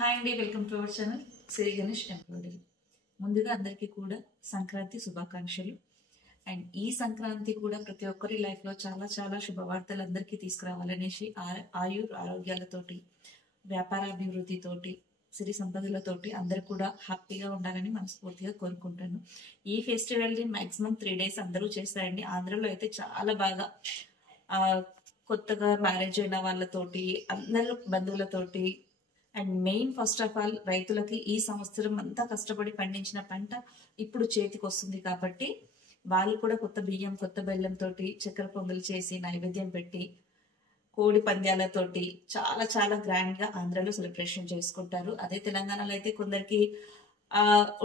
Hi అండి, welcome to our channel Shri Ganesh embroidery. ముందుగా అందరికీ కూడా సంక్రాంతి శుభాకాంక్షలు. అండ్ ఈ సంక్రాంతి కూడా ప్రతి ఒక్కరి లైఫ్లో చాలా చాలా శుభవార్తలు అందరికీ తీసుకురావాలనేసి ఆరోగ్యాలతోటి, వ్యాపారాభివృద్ధితోటి, సిరి సంపదలతోటి అందరు కూడా హ్యాపీగా ఉండాలని మనస్ఫూర్తిగా కోరుకుంటాను. ఈ ఫెస్టివల్ని మాక్సిమం 3 days అందరూ చేస్తారండి. ఆంధ్రలో అయితే చాలా బాగా కొత్తగా మ్యారేజ్ అయిన వాళ్ళతోటి, అందరు బంధువులతోటి, and main first of all రైతులకి ఈ సంవత్సరం అంతా కష్టపడి పండించిన పంట ఇప్పుడు చేతికి వస్తుంది కాబట్టి వాళ్ళు కూడా కొత్త బియ్యం, కొత్త బెల్లం తోటి చక్కెర పొంగల్ చేసి నైవేద్యం పెట్టి, కోడి పంద్యాలతోటి చాలా చాలా గ్రాండ్ గా ఆంధ్రలో సెలబ్రేషన్ చేసుకుంటారు. అదే తెలంగాణలో అయితే కొందరికి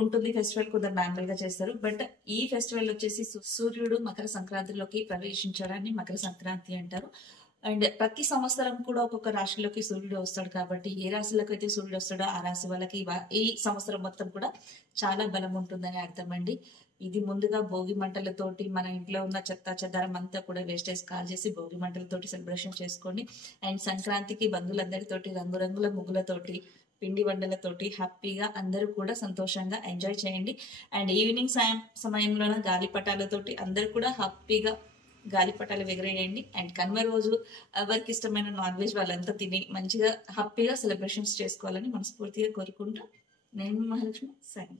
ఉంటుంది ఫెస్టివల్, కొందరు నార్మల్ గా చేస్తారు. బట్ ఈ ఫెస్టివల్ వచ్చేసి సూర్యుడు మకర సంక్రాంతిలోకి ప్రవేశించడాన్ని మకర సంక్రాంతి అంటారు. అండ్ ప్రతి సంవత్సరం కూడా ఒక్కొక్క రాశిలోకి సూర్యుడు వస్తాడు కాబట్టి ఏ రాశిలోకి అయితే సూర్యుడు వస్తాడో ఆ రాశి వాళ్ళకి ఈ సంవత్సరం మొత్తం కూడా చాలా బలం ఉంటుందని అర్థం అండి. ఇది ముందుగా భోగి మంటలతోటి మన ఇంట్లో ఉన్న చెత్త చెదారం అంతా కూడా వేస్టేజ్ కాల్ చేసి భోగి మంటలతోటి సెలబ్రేషన్ చేసుకోండి. అండ్ సంక్రాంతికి బంధువులందరితోటి రంగురంగుల ముగ్గులతోటి, పిండి వంటలతోటి హ్యాపీగా అందరూ కూడా సంతోషంగా ఎంజాయ్ చేయండి. అండ్ ఈవినింగ్ సమయంలోన గాలిపటాలతోటి అందరూ కూడా హ్యాపీగా గాలిపటాలు ఎగరేయండి. అండ్ కనుమ రోజు ఎవరికి ఇష్టమైన నాన్ వెజ్ వాళ్ళంతా తిని మంచిగా హ్యాపీగా సెలబ్రేషన్స్ చేసుకోవాలని మనస్ఫూర్తిగా కోరుకుంటూ నేను మహాలక్ష్మి సైన్.